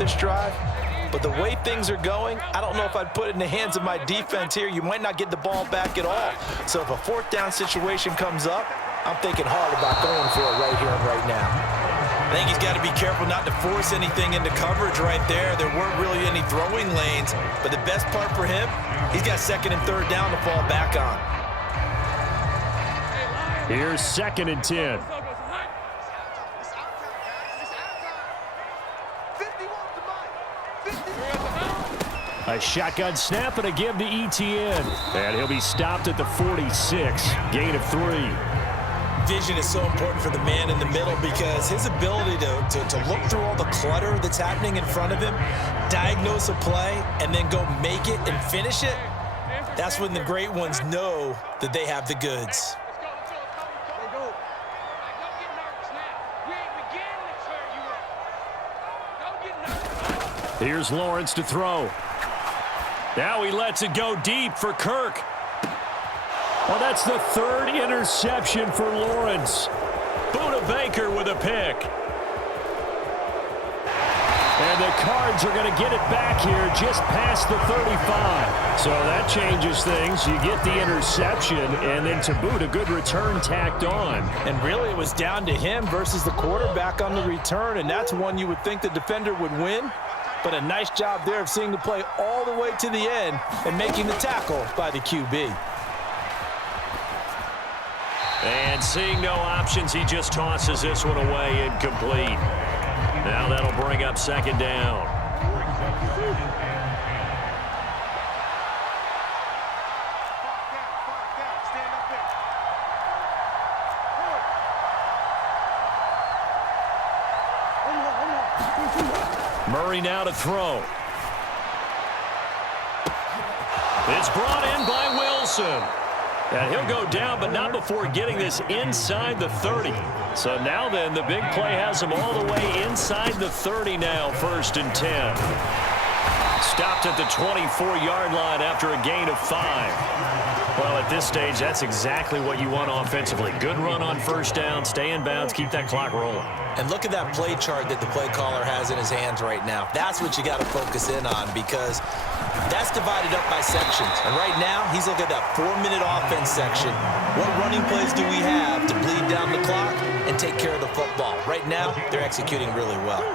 this drive. But the way things are going, I don't know if I'd put it in the hands of my defense here. You might not get the ball back at all. So if a fourth down situation comes up, I'm thinking hard about going for it right here and right now. I think he's got to be careful not to force anything into coverage right there. There weren't really any throwing lanes. But the best part for him, he's got second and third down to fall back on. Here's 2nd and 10. A shotgun snap and a give to Etienne. And he'll be stopped at the 46. Gain of 3. Vision is so important for the man in the middle because his ability to look through all the clutter that's happening in front of him, diagnose a play, and then go make it and finish it, that's when the great ones know that they have the goods. Here's Lawrence to throw. Now he lets it go deep for Kirk. Well, that's the 3rd interception for Lawrence. Buda Baker with a pick. And the Cards are going to get it back here just past the 35. So that changes things. You get the interception, and then to boot, a good return tacked on. And really, it was down to him versus the quarterback on the return, and that's one you would think the defender would win. But a nice job there of seeing the play all the way to the end and making the tackle by the QB. And seeing no options, he just tosses this one away, incomplete. Now that'll bring up 2nd down. Murray now to throw. It's brought in by Wilson. And he'll go down, but not before getting this inside the 30. So now then, the big play has him all the way inside the 30 now, 1st and 10. Stopped at the 24-yard line after a gain of 5. Well, at this stage, that's exactly what you want offensively. Good run on 1st down, stay in bounds, keep that clock rolling. And look at that play chart that the play caller has in his hands right now. That's what you got to focus in on because that's divided up by sections. And right now, he's looking at that 4-minute offense section. What running plays do we have to bleed down the clock and take care of the football? Right now, they're executing really well.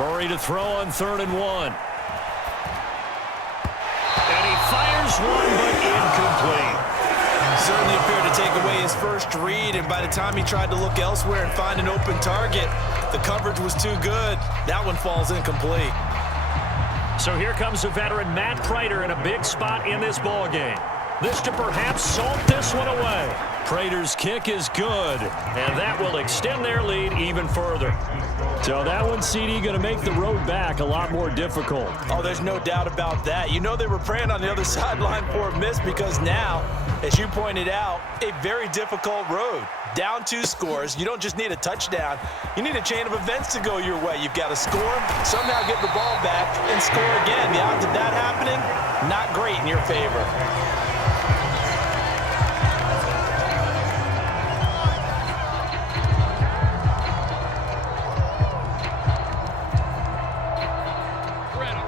Murray to throw on 3rd and 1. And he fires one, but incomplete. Certainly appeared to take away his first read, and by the time he tried to look elsewhere and find an open target, the coverage was too good. That one falls incomplete. So here comes the veteran Matt Prater in a big spot in this ball game. This to perhaps salt this one away. Prater's kick is good, and that will extend their lead even further. So that one, CD, going to make the road back a lot more difficult. Oh, there's no doubt about that. You know they were praying on the other sideline for a miss because now, as you pointed out, a very difficult road. Down 2 scores. You don't just need a touchdown. You need a chain of events to go your way. You've got to score, somehow get the ball back, and score again. The odds of that happening, not great in your favor.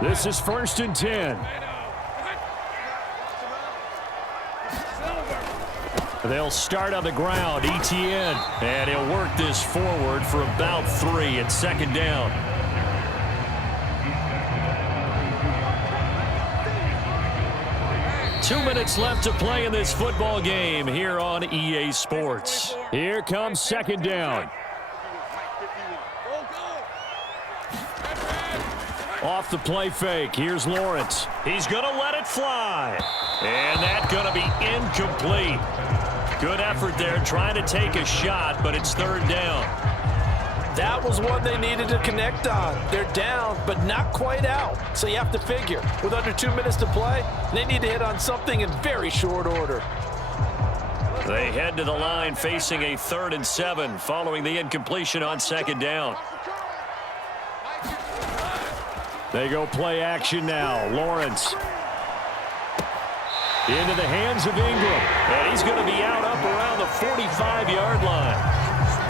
This is 1st and 10. They'll start on the ground. Etienne. And he'll work this forward for about 3 at 2nd down. Two minutes left to play in this football game here on EA Sports. Here comes 2nd down. Off the play fake. Here's Lawrence. He's going to let it fly. And that's going to be incomplete. Good effort there trying to take a shot, but it's 3rd down. That was one they needed to connect on. They're down, but not quite out. So you have to figure, with under 2 minutes to play, they need to hit on something in very short order. They head to the line facing a 3rd and 7 following the incompletion on 2nd down. They go play action now. Lawrence. Into the hands of Ingram. And he's going to be out up around the 45-yard line.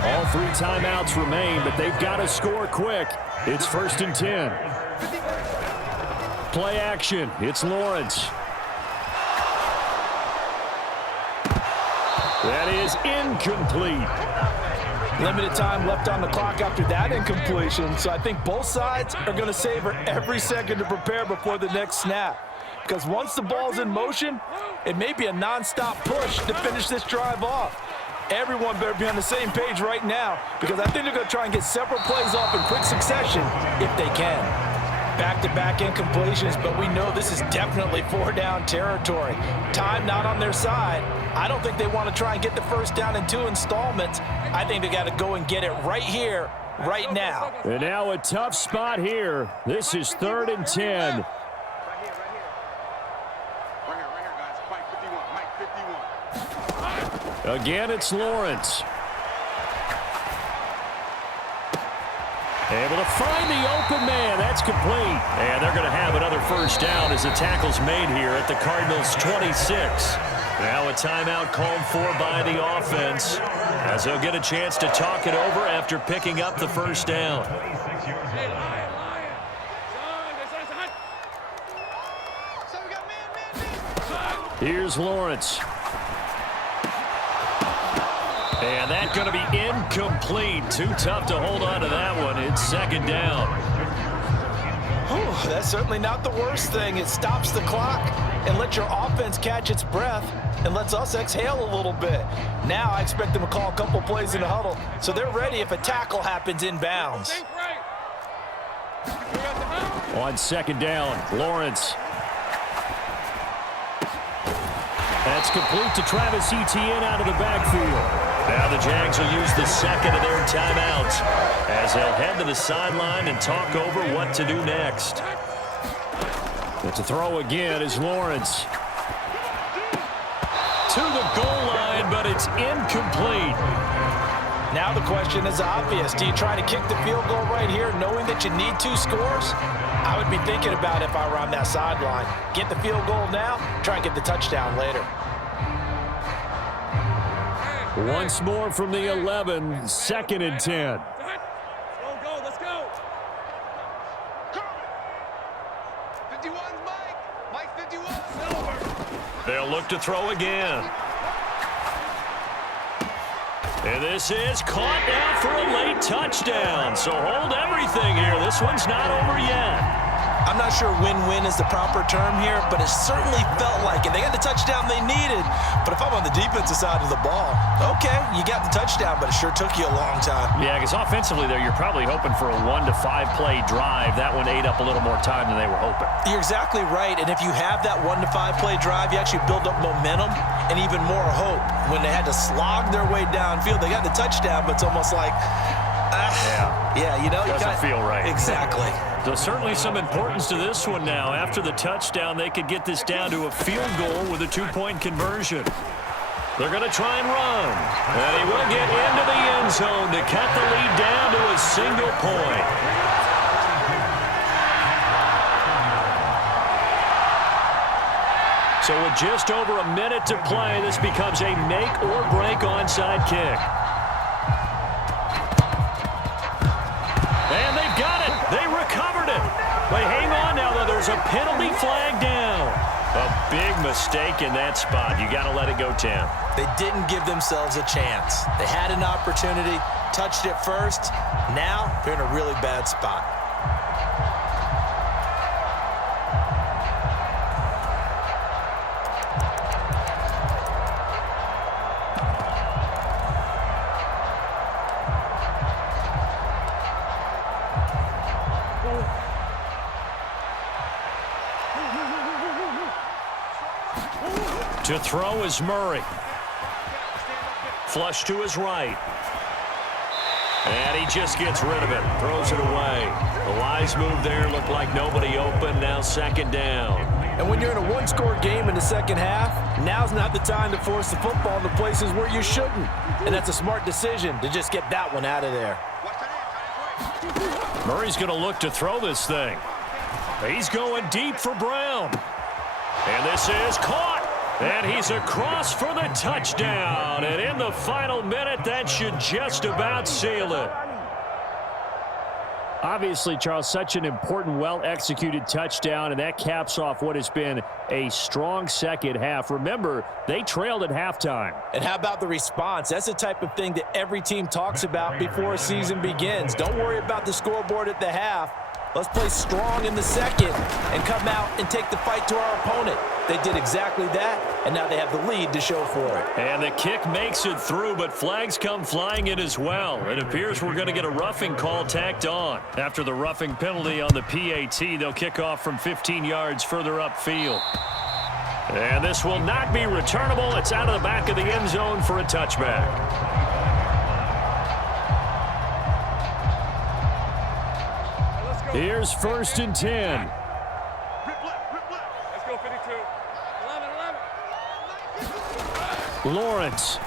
All 3 timeouts remain, but they've got to score quick. It's 1st and 10. Play action. It's Lawrence. That is incomplete. Limited time left on the clock after that incompletion, so I think both sides are going to savor every second to prepare before the next snap. Because once the ball's in motion, it may be a non-stop push to finish this drive off. Everyone better be on the same page right now, because I think they're going to try and get several plays off in quick succession if they can. Back-to-back incompletions, but we know this is definitely 4-down territory. Time not on their side. I don't think they want to try and get the first down in 2 installments. I think they got to go and get it right here, right now. And now a tough spot here. This is 3rd and 10. Again, it's Lawrence. Able to find the open man. That's complete. And they're going to have another first down as the tackle's made here at the Cardinals' 26. Now a timeout called for by the offense, as they'll get a chance to talk it over after picking up the first down. Here's Lawrence. And that's going to be incomplete. Too tough to hold on to that one. It's 2nd down. Whew, that's certainly not the worst thing. It stops the clock and lets your offense catch its breath and lets us exhale a little bit. Now I expect them to call a couple plays in the huddle, so they're ready if a tackle happens inbounds. On 2nd down, Lawrence. That's complete to Travis Etienne out of the backfield. Now the Jags will use the second of their timeouts as they'll head to the sideline and talk over what to do next. But to throw again is Lawrence. To the goal line, but it's incomplete. Now the question is obvious. Do you try to kick the field goal right here knowing that you need 2 scores? I would be thinking about it if I were on that sideline. Get the field goal now, try and get the touchdown later. Once more from the 11, 2nd and 10. Let's go. 51, Mike 51. They'll look to throw again. And this is caught now for a late touchdown. So hold everything here. This one's not over yet. I'm not sure win-win is the proper term here, but it certainly felt like it. They got the touchdown they needed, but if I'm on the defensive side of the ball, okay, you got the touchdown, but it sure took you a long time. Yeah, because offensively there, you're probably hoping for a 1 to 5 play drive. That one ate up a little more time than they were hoping. You're exactly right, and if you have that 1 to 5 play drive, you actually build up momentum and even more hope. When they had to slog their way downfield, they got the touchdown, but it's almost like, you know, doesn't feel right. Exactly. So certainly some importance to this one now. After the touchdown, they could get this down to a field goal with a 2-point conversion. They're going to try and run. And he will get into the end zone to cut the lead down to a single point. So with just over a minute to play, this becomes a make-or-break onside kick. And they've got it. They recovered it. But hang on now, though. There's a penalty flag down. A big mistake in that spot. You got to let it go, Tim. They didn't give themselves a chance. They had an opportunity, touched it first. Now they're in a really bad spot. To throw is Murray. Flush to his right. And he just gets rid of it. Throws it away. The wise move there. Looked like nobody open. Now 2nd down. And when you're in a 1-score game in the second half, now's not the time to force the football to places where you shouldn't. And that's a smart decision to just get that one out of there. Murray's going to look to throw this thing. He's going deep for Brown. And this is caught. And he's across for the touchdown. And in the final minute, that should just about seal it. Obviously, Charles, such an important, well-executed touchdown, and that caps off what has been a strong second half. Remember, they trailed at halftime. And how about the response? That's the type of thing that every team talks about before a season begins. Don't worry about the scoreboard at the half. Let's play strong in the second and come out and take the fight to our opponent. They did exactly that, and now they have the lead to show for it. And the kick makes it through, but flags come flying in as well. It appears we're going to get a roughing call tacked on. After the roughing penalty on the PAT, they'll kick off from 15 yards further upfield. And this will not be returnable. It's out of the back of the end zone for a touchback. Here's 1st and 10. Rip left. Let's go, 52. 11. Lawrence.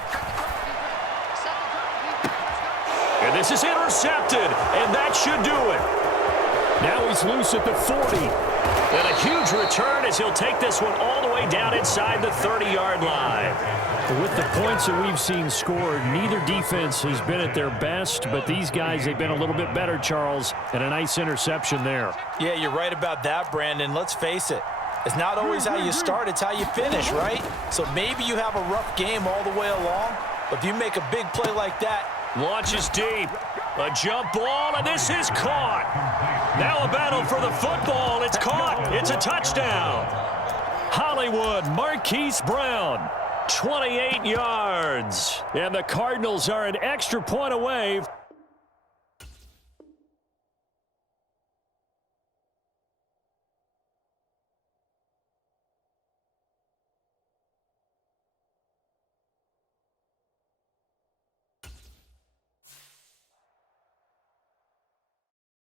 And this is intercepted, and that should do it. Now he's loose at the 40. And a huge return as he'll take this one all the way down inside the 30-yard line. With the points that we've seen scored, neither defense has been at their best, but these guys, they've been a little bit better, Charles, and a nice interception there. Yeah, you're right about that, Brandon. Let's face it. It's not always how you start, it's how you finish, right? So maybe you have a rough game all the way along, but if you make a big play like that. Launches deep. A jump ball, and this is caught. Now a battle for the football. It's caught. It's a touchdown. Hollywood, Marquise Brown, 28 yards. And the Cardinals are an extra point away